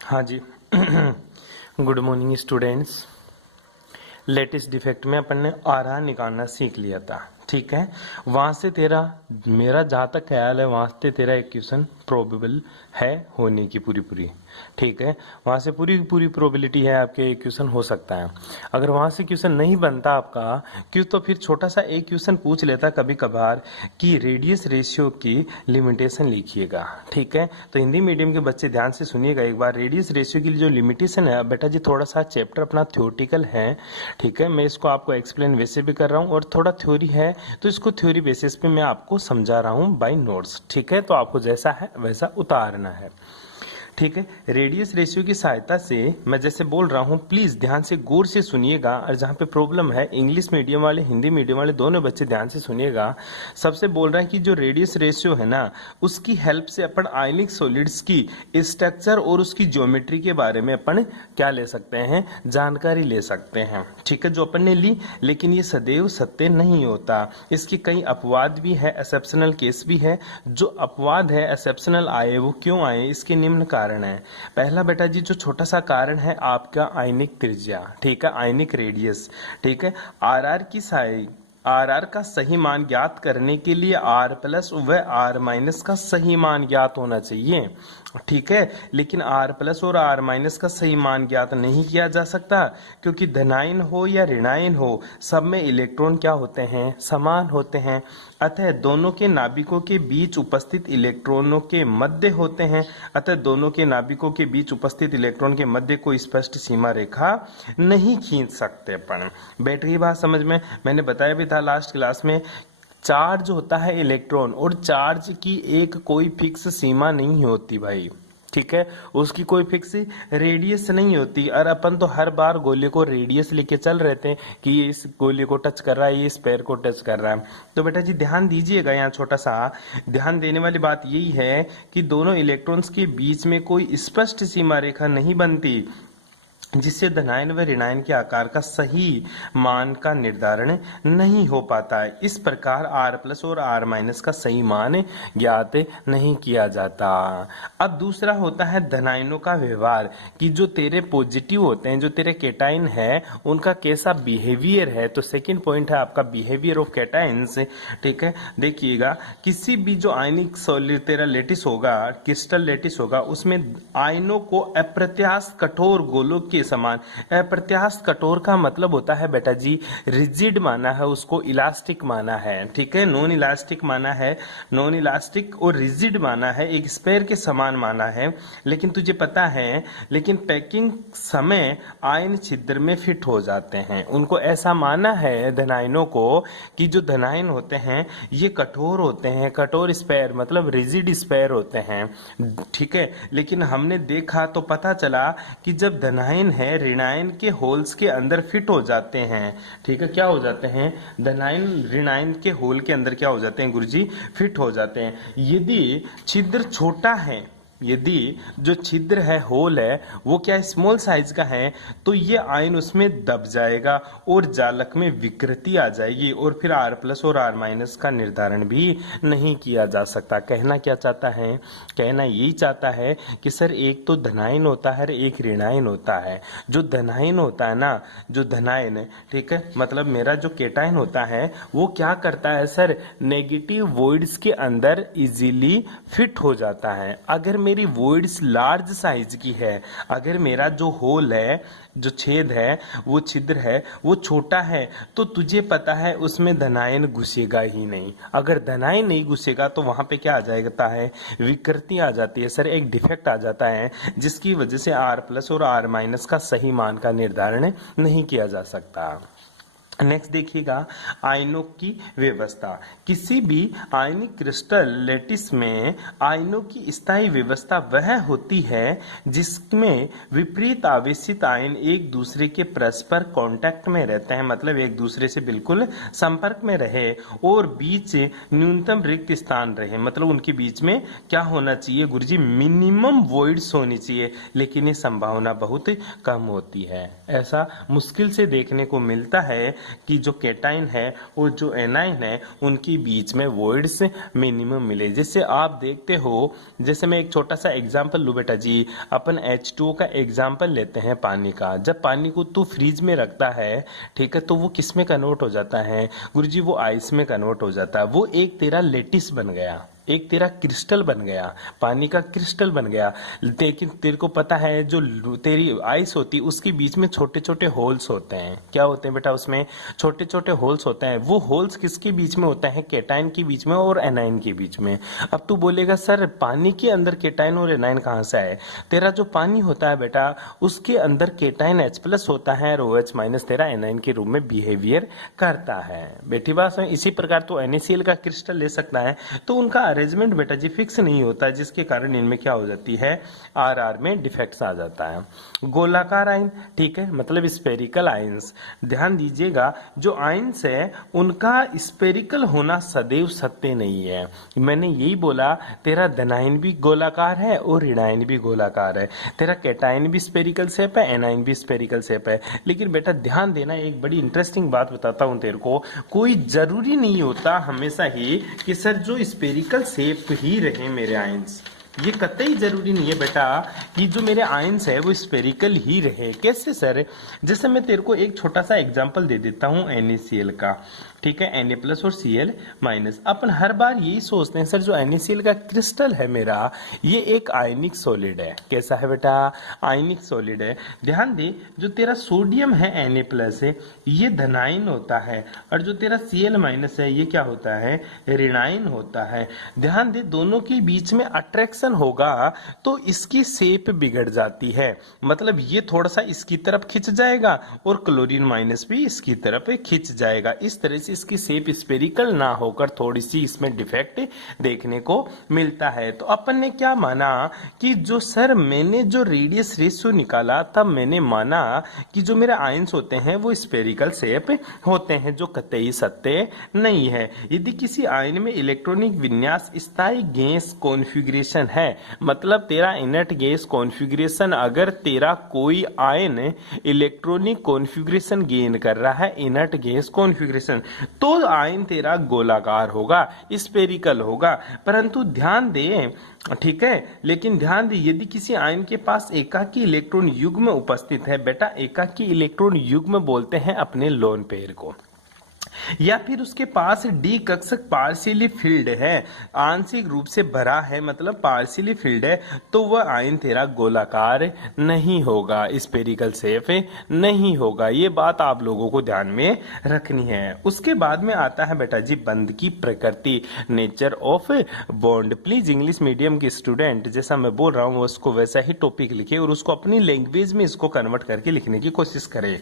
हाँ जी। Good morning students. Latest defect में अपन ने आर निकालना सीख लिया था, ठीक है। वहां से तेरा, मेरा जहां तक ख्याल है वहां से तेरा इक्वेशन प्रोबेबल है होने की पूरी, ठीक है। वहां से पूरी प्रोबेबिलिटी है आपके इक्वेशन हो सकता है। अगर वहां से क्वेश्चन नहीं बनता आपका क्यों, तो फिर छोटा सा एक क्वेश्चन पूछ लेता कभी कभार कि रेडियस रेशियो की लिमिटेशन लिखिएगा, ठीक है। तो हिंदी मीडियम के बच्चे ध्यान से सुनिएगा एक बार। रेडियस रेशियो की जो लिमिटेशन है बेटा जी, थोड़ा सा चैप्टर अपना थ्योरेटिकल है, ठीक है। मैं इसको आपको एक्सप्लेन वैसे भी कर रहा हूँ और थोड़ा थ्योरी है, तो इसको थ्योरी बेसिस पे मैं आपको समझा रहा हूँ बाय नोट्स, ठीक है। तो आपको जैसा है वैसा उतारना है, ठीक है। रेडियस रेशियो की सहायता से मैं जैसे बोल रहा हूं, प्लीज ध्यान से गौर से सुनिएगा। और जहां पे प्रॉब्लम है, इंग्लिश मीडियम वाले हिंदी मीडियम वाले दोनों बच्चे ध्यान से सुनिएगा। सबसे बोल रहा है कि जो रेडियस रेशियो है ना, उसकी हेल्प से अपन आयनिक सॉलिड्स की स्ट्रक्चर और उसकी ज्योमेट्री के बारे में अपन क्या ले सकते हैं, जानकारी ले सकते हैं, ठीक है। जो अपन ने ली, लेकिन ये सदैव सत्य नहीं होता। इसके कई अपवाद भी है, एक्सेप्शनल केस भी है। जो अपवाद है, एक्सेप्शनल आए, वो क्यों आए, इसके निम्न कारण है। पहला बेटा जी, जो छोटा सा कारण है आपका आयनिक त्रिज्या, ठीक है, आयनिक रेडियस, ठीक है। आर का सही मान ज्ञात करने के लिए आर प्लस व आर माइनस का सही मान ज्ञात होना चाहिए, ठीक है। लेकिन आर प्लस और आर माइनस का सही मान ज्ञात नहीं किया जा सकता, क्योंकि धनायन हो या ऋणायन हो, सब में इलेक्ट्रॉन क्या होते हैं, समान होते हैं। अतः दोनों के नाभिकों के बीच उपस्थित इलेक्ट्रॉनों के मध्य होते हैं। अतः दोनों के नाभिकों के बीच उपस्थित इलेक्ट्रॉन के मध्य कोई स्पष्ट सीमा रेखा नहीं खींच सकते अपन। बैठ गई बात समझ में। मैंने बताया भी था लास्ट क्लास में, चार्ज होता है इलेक्ट्रॉन, और चार्ज की एक कोई फिक्स सीमा नहीं होती भाई, ठीक है। उसकी कोई फिक्स रेडियस नहीं होती। और अपन तो हर बार गोले को रेडियस लेके चल रहे थे कि ये इस गोले को टच कर रहा है, ये स्फेयर को टच कर रहा है। तो बेटा जी ध्यान दीजिएगा, यहाँ छोटा सा ध्यान देने वाली बात यही है कि दोनों इलेक्ट्रॉन्स के बीच में कोई स्पष्ट सीमा रेखा नहीं बनती, जिससे धनायन व ऋणायन के आकार का सही मान का निर्धारण नहीं हो पाता है। इस प्रकार आर प्लस और आर माइनस का सही मान ज्ञात नहीं किया जाता। अब दूसरा होता है धनायनों का व्यवहार, कि जो तेरे पॉजिटिव होते हैं, जो तेरे केटाइन है, उनका कैसा बिहेवियर है। तो सेकंड पॉइंट है आपका बिहेवियर ऑफ केटाइन्स, ठीक है। देखिएगा, किसी भी जो आयनिक सॉलिड तेरा लेटिस होगा, क्रिस्टल लेटिस होगा, उसमें आयनों को अप्रत्यास्थ कठोर गोलों के समान, अप्रत्यास्थ कठोर का मतलब होता है बेटा जी रिजिड माना है, उसको इलास्टिक माना है, ठीक है। नॉन इलास्टिक माना है, नॉन इलास्टिक और रिजिड माना है, एक स्पेयर के समान माना है। लेकिन तुझे पता है, लेकिन पैकिंग समय आयन छिद्र में फिट हो जाते हैं। उनको ऐसा माना है धनायनों को कि जो धनायन होते हैं ये कठोर होते हैं, कठोर स्पेयर मतलब रिजिड स्पेयर होते हैं, ठीक है। लेकिन हमने देखा तो पता चला कि जब धनायन है, ऋणायन के होल्स के अंदर फिट हो जाते हैं, ठीक है। क्या हो जाते हैं, धनायन ऋणायन के होल के अंदर क्या हो जाते हैं गुरुजी, फिट हो जाते हैं। यदि छिद्र छोटा है, यदि जो छिद्र है, होल है, वो क्या स्मॉल साइज का है, तो ये आयन उसमें दब जाएगा और जालक में विकृति आ जाएगी, और फिर आर प्लस और आर माइनस का निर्धारण भी नहीं किया जा सकता। कहना क्या चाहता है, कहना यही चाहता है कि सर एक तो धनायन होता है, एक ऋणायन होता है। जो धनायन होता है ना, जो धनायन, ठीक है, मतलब मेरा जो केटायन होता है, वो क्या करता है सर, नेगेटिव वॉइड्स के अंदर इजीली फिट हो जाता है। अगर मेरी वॉइड्स लार्ज साइज की है, अगर मेरा जो होल है, जो छेद है, वो छिद्र है, वो छोटा है, तो तुझे पता है उसमें धनायन घुसेगा ही नहीं। अगर धनायन नहीं घुसेगा तो वहां पे क्या आ जाता है, विकृति आ जाती है सर, एक डिफेक्ट आ जाता है, जिसकी वजह से आर प्लस और आर माइनस का सही मान का निर्धारण नहीं किया जा सकता। नेक्स्ट देखिएगा, आयनों की व्यवस्था। किसी भी आयनिक क्रिस्टल लेटिस में आयनों की स्थायी व्यवस्था वह होती है जिसमें विपरीत आवेशित आयन एक दूसरे के परस्पर कांटेक्ट में रहते हैं, मतलब एक दूसरे से बिल्कुल संपर्क में रहे, और बीच न्यूनतम रिक्त स्थान रहे। मतलब उनके बीच में क्या होना चाहिए गुरुजी, मिनिमम वॉइड्स होनी चाहिए। लेकिन ये संभावना बहुत कम होती है, ऐसा मुश्किल से देखने को मिलता है कि जो केटाइन है और जो एनाइन है उनके बीच में वॉइड्स मिनिमम मिले। जैसे आप देखते हो, जैसे मैं एक छोटा सा एग्जांपल लूँ बेटा जी, अपन H2O का एग्जांपल लेते हैं पानी का। जब पानी को तू फ्रीज में रखता है, ठीक है, तो वो किस में कन्वर्ट हो जाता है गुरुजी? वो आइस में कन्वर्ट हो जाता है। वो एक तेरा लेटिस बन गया, एक तेरा क्रिस्टल बन गया, पानी का क्रिस्टल बन गया। लेकिन तेरे को पता है जो तेरी आइस होती है उसके बीच में छोटे छोटे होल्स होते हैं। क्या होते हैं बेटा? उसमें छोटे छोटे होल्स होते हैं। वो होल्स किसके बीच में होते हैं? केटाइन के बीच में और एनाइन के बीच में। अब तू बोलेगा सर पानी के अंदर केटाइन और एनाइन कहाँ से आए? तेरा जो पानी होता है बेटा उसके अंदर केटाइन H+ होता है और OH- तेरा एनाइन के रूप में बिहेवियर करता है। बेटी बात है। इसी प्रकार तो NaCl का क्रिस्टल ले सकता है। तो उनका अरेंजमेंट बेटा जी फिक्स नहीं होता, जिसके कारण इनमें क्या हो जाती है? आर में डिफेक्ट्स आ जाता है। गोलाकार आयन, ठीक है, मतलब स्पेरिकल आयंस। ध्यान दीजिएगा, जो आयंस है उनका स्पेरिकल होना सदैव सत्य नहीं है। मैंने यही बोला, तेरा धनायन भी गोलाकार है और ऋणायन भी गोलाकार है। तेरा कैटायन भी स्पेरिकल शेप है, एनायन भी स्पेरिकल शेप है। लेकिन बेटा ध्यान देना, एक बड़ी इंटरेस्टिंग बात बताता हूं तेरे को। कोई जरूरी नहीं होता हमेशा ही कि सर जो स्पेरिकल शेप ही रहे मेरे आयंस। ये कतई जरूरी नहीं है बेटा कि जो मेरे आयंस है वो स्पेरिकल ही रहे। कैसे सर? जैसे मैं तेरे को एक छोटा सा एग्जांपल दे देता हूं NaCl का, ठीक है, Na+ और Cl-। अपन हर बार यही सोचते हैं सर जो NaCl का क्रिस्टल है मेरा, ये एक आयनिक सॉलिड है। कैसा है बेटा? आयनिक सॉलिड है। ध्यान दे, जो तेरा सोडियम है Na+ है, ये धनायन होता है, और जो तेरा Cl- है ये क्या होता है? ऋणायन होता है। ध्यान दे, दोनों के बीच में अट्रैक्शन होगा तो इसकी शेप बिगड़ जाती है। मतलब ये थोड़ा सा इसकी तरफ खिंच जाएगा और क्लोरीन माइनस भी इसकी तरफ खिंच जाएगा। इस तरह से इसकी शेप स्पेरिकल ना होकर थोड़ी सी इसमें डिफेक्ट देखने को मिलता है। तो अपन ने क्या माना कि जो सर मैंने जो रेडियस रेशियो निकाला तब मैंने माना कि जो मेरे आयंस होते हैं वो स्पेरिकल शेप होते हैं, जो कतई सत्य नहीं है। यदि किसी आयन में इलेक्ट्रॉनिक विन्यास स्थायी गैस कॉन्फ़िगरेशन है, मतलब तेरा इनर्ट गैस कॉन्फ़िगरेशन, अगर तेरा कोई आयन इलेक्ट्रॉनिक कॉन्फ़िगरेशन गेन कर रहा है, इनर्ट गैस कॉन्फ़िगरेशन, तो आयन तेरा गोलाकार होगा, स्पेरिकल होगा। परंतु ध्यान दे, ठीक है, लेकिन ध्यान दे, यदि किसी आयन के पास एकाकी इलेक्ट्रॉन युग्म उपस्थित है, बेटा एकाकी इलेक्ट्रॉन युग्म बोलते हैं अपने लोन पेयर को, या फिर उसके पास डी कक्षक पार्शियली फिल्ड है, आंशिक रूप से भरा है, मतलब पार्शियली फिल्ड है, तो वह आयन तेरा गोलाकार नहीं होगा, स्पेरिकल शेप नहीं होगा। ये बात आप लोगों को ध्यान में रखनी है। उसके बाद में आता है बेटा जी बंध की प्रकृति, nature of bond. Please English medium के स्टूडेंट जैसा मैं बोल रहा हूँ उसको वैसा ही टॉपिक लिखे और उसको अपनी लैंग्वेज में इसको कन्वर्ट करके लिखने की कोशिश करें,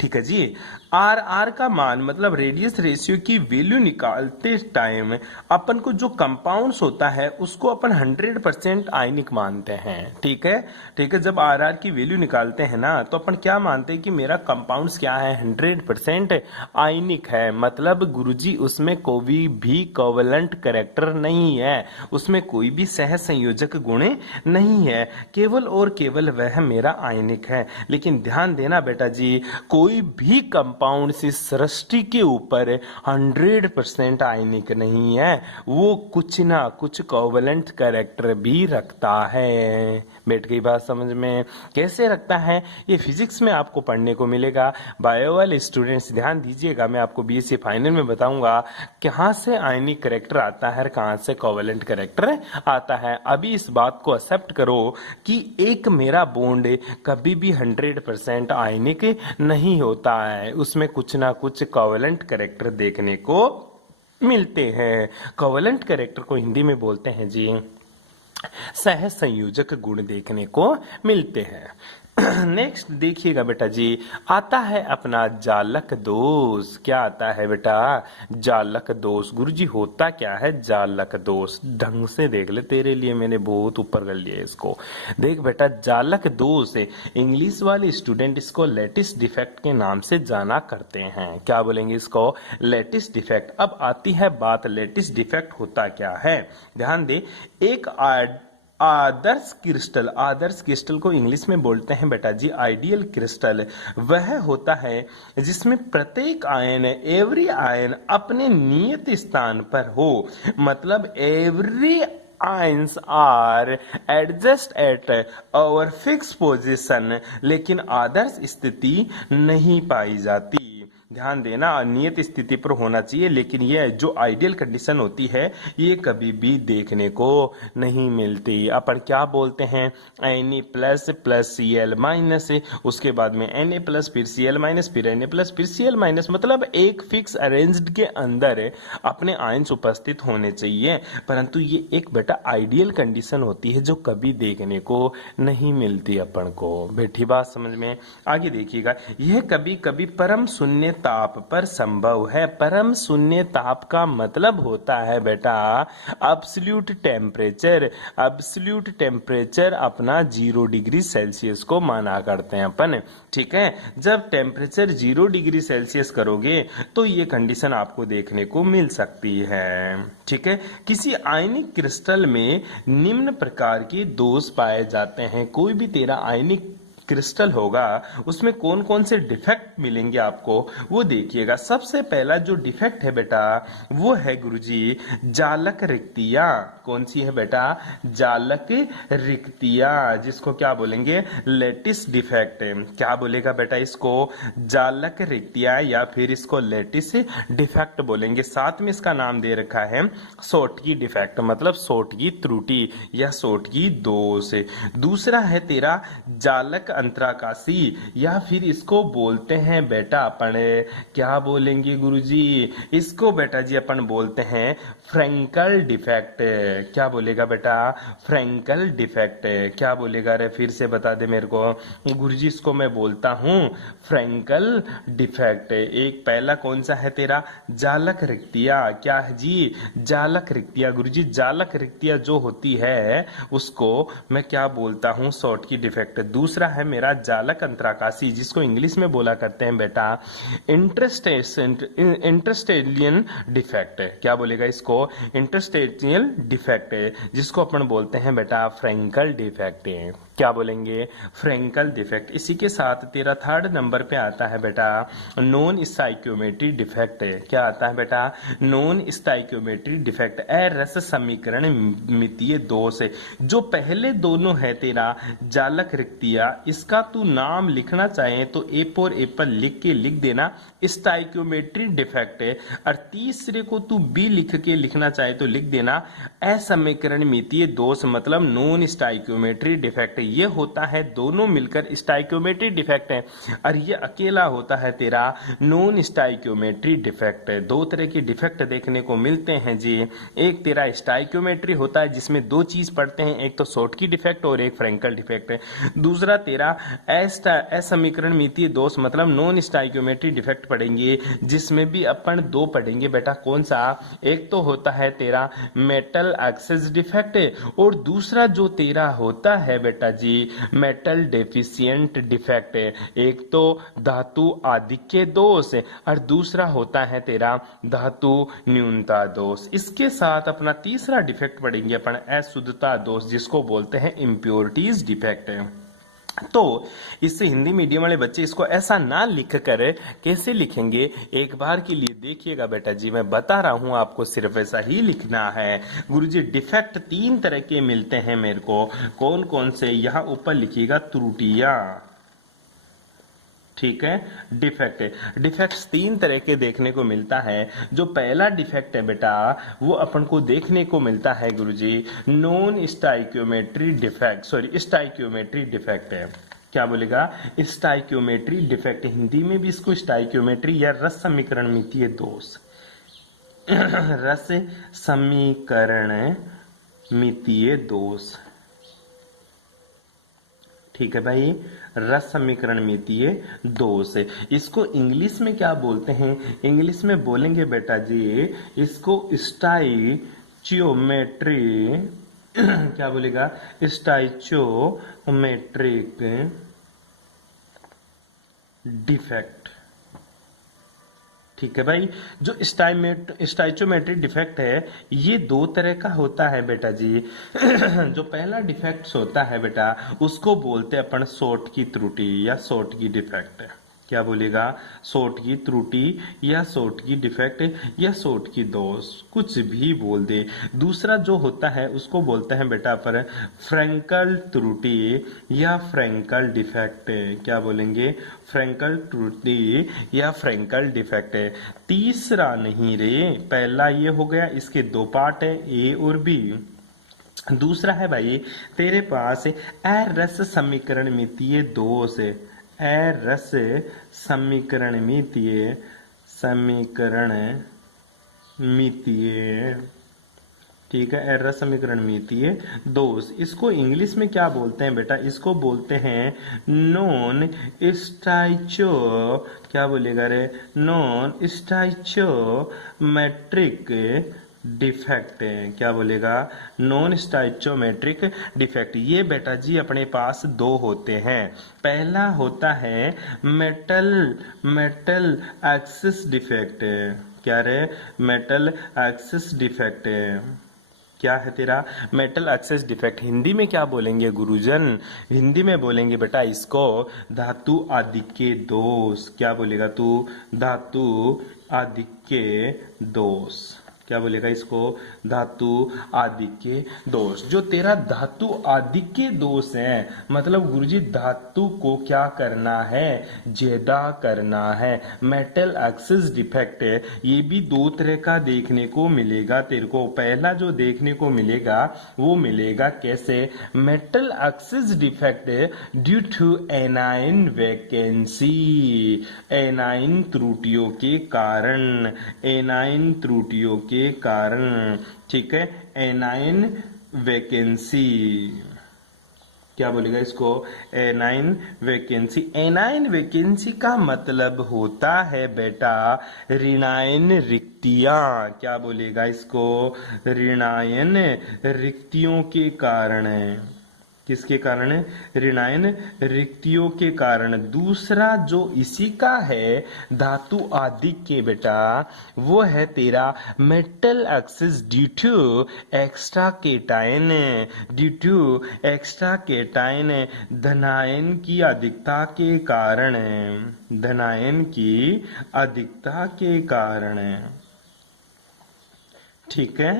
ठीक है जी। आर का मान मतलब रेडियस रेशियो की वैल्यू निकालते टाइम अपन को जो कंपाउंड्स होता है उसको अपन 100% आयनिक मानते हैं, ठीक है, ठीक है। जब आर की वैल्यू निकालते हैं ना तो अपन क्या मानते हैं कि मेरा कंपाउंड्स क्या है? 100% आयनिक है। मतलब गुरुजी उसमें कोई भी कोवेलेंट कैरेक्टर नहीं है, उसमें कोई भी सह संयोजक गुण नहीं है, केवल और केवल वह मेरा आयनिक है। लेकिन ध्यान देना बेटा जी, कोई भी कंपाउंड इस सृष्टि के ऊपर 100% आयनिक नहीं है, वो कुछ ना कुछ कोवेलेंट कैरेक्टर भी रखता है। बैठ गई बात समझ में? कैसे रखता है ये फिजिक्स में आपको पढ़ने को मिलेगा। बायो वाले स्टूडेंट्स ध्यान दीजिएगा, मैं आपको BSc फाइनल में बताऊंगा कहां से आयनिक कैरेक्टर आता है और कहां से कोवेलेंट कैरेक्टर आता है। अभी इस बात को एक्सेप्ट करो कि एक मेरा बॉन्ड कभी भी 100% आयनिक नहीं होता है, उसमें कुछ ना कुछ कोवेलेंट कैरेक्टर देखने को मिलते हैं। कोवेलेंट कैरेक्टर को हिंदी में बोलते हैं जी सह संयोजक गुण देखने को मिलते हैं। नेक्स्ट देखिएगा बेटा जी, आता है अपना जालक दोष। क्या आता है बेटा? जालक दोष। गुरुजी होता क्या है जालक दोष? ढंग से देख ले, तेरे लिए मैंने बहुत ऊपर कर लिया इसको। देख बेटा, जालक दोष इंग्लिश वाले स्टूडेंट इसको लेटिस डिफेक्ट के नाम से जाना करते हैं। क्या बोलेंगे इसको? Lattice defect. अब आती है बात लेटिस डिफेक्ट होता क्या है। ध्यान दे, एक आदर्श क्रिस्टल को इंग्लिश में बोलते हैं बेटा जी आइडियल क्रिस्टल। वह होता है जिसमें प्रत्येक आयन, एवरी आयन अपने नियत स्थान पर हो, मतलब every ions are adjust at our fix position, लेकिन आदर्श स्थिति नहीं पाई जाती। ध्यान देना, नियत स्थिति पर होना चाहिए, लेकिन ये जो आइडियल कंडीशन होती है ये कभी भी देखने को नहीं मिलती। अपन क्या बोलते हैं, Na plus plus Cl minus, उसके बाद में Na प्लस फिर Cl माइनस फिर Na प्लस फिर Cl माइनस, मतलब एक फिक्स अरेंज्ड के अंदर अपने आयंस उपस्थित होने चाहिए, परंतु ये एक बेटा आइडियल कंडीशन होती है जो कभी देखने को नहीं मिलती अपन को। बैठी बात समझ में? आगे देखिएगा, यह कभी कभी परम शून्य ताप पर संभव है। परम शून्य ताप का मतलब होता है बेटा एब्सोल्यूट टेम्परेचर। एब्सोल्यूट टेम्परेचर अपना 0 डिग्री सेल्सियस को माना करते हैं अपन, ठीक है। जब टेम्परेचर 0 डिग्री सेल्सियस करोगे तो ये कंडीशन आपको देखने को मिल सकती है, ठीक है। किसी आयनिक क्रिस्टल में निम्न प्रकार के दोष पाए जाते हैं। कोई भी तेरा आयनिक क्रिस्टल होगा उसमें कौन कौन से डिफेक्ट मिलेंगे आपको, वो देखिएगा। सबसे पहला जो डिफेक्ट है बेटा वो है गुरुजी जालक रिक्तियां। कौन सी है बेटा? जालक रिक्तियां, जिसको क्या बोलेंगे? Lattice defect. क्या बोलेगा बेटा इसको? जालक रिक्तियां, या फिर इसको लेटिस डिफेक्ट बोलेंगे। साथ में इसका नाम दे रखा है सोटकी डिफेक्ट, मतलब सोटकी त्रुटि या सोटकी दोष। दूसरा है तेरा जालक अंतराकाशी, या फिर इसको बोलते हैं बेटा अपन क्या बोलेंगे गुरुजी? इसको बेटा जी अपन बोलते हैं फ्रैंकल डिफेक्ट। क्या बोलेगा बेटा? Frenkel defect. क्या बोलेगा रे? फिर से बता दे मेरे को। गुरुजी इसको मैं बोलता हूं फ्रैंकल डिफेक्ट। एक पहला कौन सा है तेरा? जालक रिक्तियां। क्या है जी? जालक रिक्तियां। गुरुजी जालक रिक्तियां जो होती है उसको मैं क्या बोलता हूं? शॉर्ट की डिफेक्ट। दूसरा है मेरा जालक अंतराकाशी, जिसको इंग्लिश में बोला करते हैं बेटा इंटरस्टेलियन डिफेक्ट। क्या बोलेगा इसको? इंटरस्टेलियल डिफेक्ट, जिसको अपन बोलते हैं बेटा फ्रैंकल डिफेक्ट। क्या बोलेंगे? Frenkel defect. इसी के साथ तेरा थर्ड नंबर पे आता है बेटा नॉन स्टाइक्योमेट्री डिफेक्ट। क्या आता है बेटा? नॉन स्टाइक्योमेट्री डिफेक्ट, अरस समीकरण मितीय दोष। जो पहले दोनों है तेरा जालक रिक्तियां, इसका तू नाम लिखना चाहे तो ए फॉर एप्पल लिख देना स्टाइक्योमेट्री डिफेक्ट है, और तीसरे को तू बी लिख के लिखना चाहे तो लिख देना असमीकरण मितीय दोष, मतलब नॉन स्टाइक्योमेट्री डिफेक्ट। ये होता है दोनों मिलकर स्टाइक्योमेट्री डिफेक्ट है, और ये अकेला होता है तेरा नॉन स्टाइक्योमेट्री डिफेक्ट। दो तरह के डिफेक्ट देखने को मिलते हैं जी। एक तेरा स्टाइक्योमेट्री होता है जिसमें दो चीज पढ़ते हैं, एक तो शॉर्टकी डिफेक्ट और एक फ्रैंकल डिफेक्ट है। दूसरा तेरा असमीकरण मितीय दोष, मतलब नॉन स्टाइक्योमेट्री डिफेक्ट पढ़ेंगे, जिसमें भी अपन दो पढ़ेंगे बेटा। कौन सा? एक तो होता है तेरा मेटल एक्सेस डिफेक्ट, और दूसरा जो तेरा होता है बेटा जी मेटल डेफिशिएंट डिफेक्ट। एक तो धातु आधिक्य दोष और दूसरा होता है तेरा धातु न्यूनता दोष। इसके साथ अपना तीसरा डिफेक्ट पढ़ेंगे अपन अशुद्धता दोष, जिसको बोलते हैं इम्प्योरिटीज डिफेक्ट। तो इससे हिंदी मीडियम वाले बच्चे इसको ऐसा ना लिख कर कैसे लिखेंगे, एक बार के लिए देखिएगा बेटा जी। मैं बता रहा हूं आपको, सिर्फ ऐसा ही लिखना है। गुरुजी डिफेक्ट तीन तरह के मिलते हैं मेरे को। कौन कौन से? यहां ऊपर लिखिएगा त्रुटियां, ठीक है। डिफेक्ट्स तीन तरह के देखने को मिलता है। जो पहला डिफेक्ट है बेटा वो अपन को देखने को मिलता है गुरुजी non stoichiometry defect, stoichiometry defect है। क्या बोलेगा? Stoichiometry defect. हिंदी में भी इसको स्टाइक्योमेट्री या रस समीकरण मितीय दोष, रस समीकरण मितीय दोष, ठीक है भाई। रस समीकरण मितीय दोष। इसको इंग्लिश में क्या बोलते हैं? इंग्लिश में बोलेंगे बेटा जी इसको स्टाइचियोमेट्री क्या बोलेगा? स्टाइचियोमेट्रिक डिफेक्ट, ठीक है भाई। जो स्टाइचोमेट्रिक डिफेक्ट है ये दो तरह का होता है बेटा जी। जो पहला डिफेक्ट होता है बेटा उसको बोलते हैं अपन सोट की त्रुटि या सोट की डिफेक्ट। क्या बोलेगा? सोट की त्रुटि या सोट की डिफेक्ट या सोट की दोष, कुछ भी बोल दे। दूसरा जो होता है उसको बोलते हैं बेटा पर फ्रैंकल त्रुटि या फ्रैंकल डिफेक्ट। क्या बोलेंगे? फ्रैंकल त्रुटि या फ्रैंकल डिफेक्ट। तीसरा नहीं रे, पहला ये हो गया, इसके दो पार्ट है, ए और बी। दूसरा है भाई तेरे पास अरस समीकरण मितीय दोष। अरस समीकरण मितीय ठीक है, एरर समीकरण मितीय दोष। इसको इंग्लिश में क्या बोलते हैं बेटा? इसको बोलते हैं नॉन स्टाइचो, क्या बोलेगा रे? Non stoichiometric defect. क्या बोलेगा? Non stoichiometric defect. ये बेटा जी अपने पास दो होते हैं। पहला होता है मेटल एक्सिस डिफेक्ट। क्या रे? Metal excess defect. क्या है तेरा? Metal access defect. हिंदी में क्या बोलेंगे गुरुजन? हिंदी में बोलेंगे बेटा इसको धातु आधिक्य दोष। क्या बोलेगा तू? धातु आधिक्य दोष। क्या बोलेगा इसको? धातु आधिक्य दोष। जो तेरा धातु आधिक्य दोष है मतलब गुरुजी धातु को क्या करना है? ज्यादा करना है। मेटल एक्सिस डिफेक्ट है, ये भी दो तरह का देखने को मिलेगा तेरे को। पहला जो देखने को मिलेगा वो मिलेगा कैसे? Metal excess defect due to anion vacancy. Anion त्रुटियों के कारण, एनाइन त्रुटियों के कारण, ठीक है, एनाइन वैकेंसी। क्या बोलेगा इसको? A9 vacancy. एनाइन वैकेंसी का मतलब होता है बेटा ऋणायन रिक्तियां। क्या बोलेगा इसको? ऋणायन रिक्तियों के कारण। किसके कारण? ऋणायन रिक्तियों के कारण। दूसरा जो इसी का है धातु आधिक्य बेटा वो है तेरा metal excess due to extra cation. Due to extra cation धनायन की अधिकता के कारण। धनायन की अधिकता के कारण। ठीक है।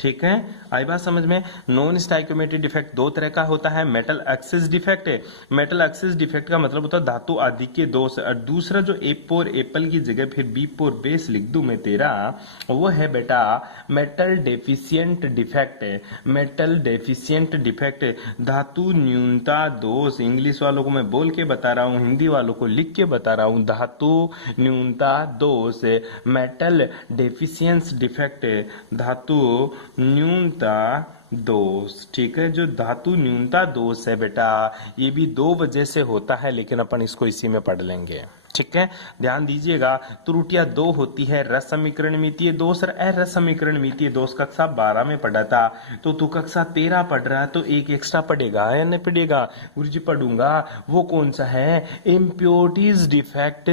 ठीक है, आई बात समझ में? नॉन स्टाइकोमेट्रिक डिफेक्ट दो तरह का होता है। मेटल एक्सिस डिफेक्ट है, मेटल एक्सिस डिफेक्ट का मतलब होता है धातु आधिक्य दोष। और दूसरा जो ए पोर एप्पल की जगह फिर बी पोर बेस लिख दूं मैं तेरा, वो है बेटा metal deficient defect. Metal deficient defect धातु न्यूनता दोष। इंग्लिश वालों को मैं बोल के बता रहा हूँ, हिंदी वालों को लिख के बता रहा हूँ। धातु न्यूनता दोष, मेटल डेफिशिएंस डिफेक्ट, धातु न्यूनता दोष। ठीक है, जो धातु न्यूनता दोष है बेटा ये भी दो वजह से होता है, लेकिन अपन इसको इसी में पढ़ लेंगे। ठीक है, ध्यान दीजिएगा। त्रुटियां दो होती है, रस समीकरण मितीय दोष और अरस समीकरण मितीय दोष। कक्षा 12 में पढ़ा था, तो तू कक्षा 13 पढ़ रहा है तो एक एक्स्ट्रा पढ़ेगा या नहीं पढ़ेगा? गुरुजी पढ़ूंगा। वो कौन सा है? Impurities defect.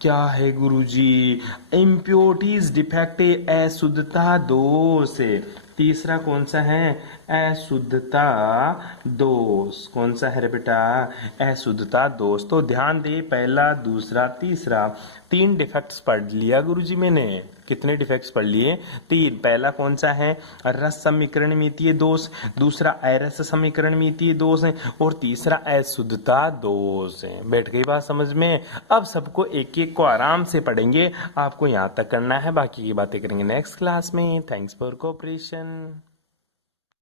क्या है गुरुजी? इम्प्योरिटीज डिफेक्ट, अशुद्धता दोष। तीसरा कौन सा है? अशुद्धता दोष। कौन सा है रे बेटा? अशुद्धता दोष। तो ध्यान दे, पहला, दूसरा, तीसरा, तीन डिफेक्ट्स पढ़ लिया गुरुजी मैंने। कितने डिफेक्ट्स पढ़ लिए? तीन। पहला कौन सा है? रस समीकरण मितीय दोष, दूसरा अरस समीकरण मितीय दोष है, और तीसरा अशुद्धता दोष है। बैठ गई बात समझ में? अब सबको एक एक को आराम से पढ़ेंगे, आपको यहाँ तक करना है, बाकी की बातें करेंगे नेक्स्ट क्लास में। Thanks for cooperation.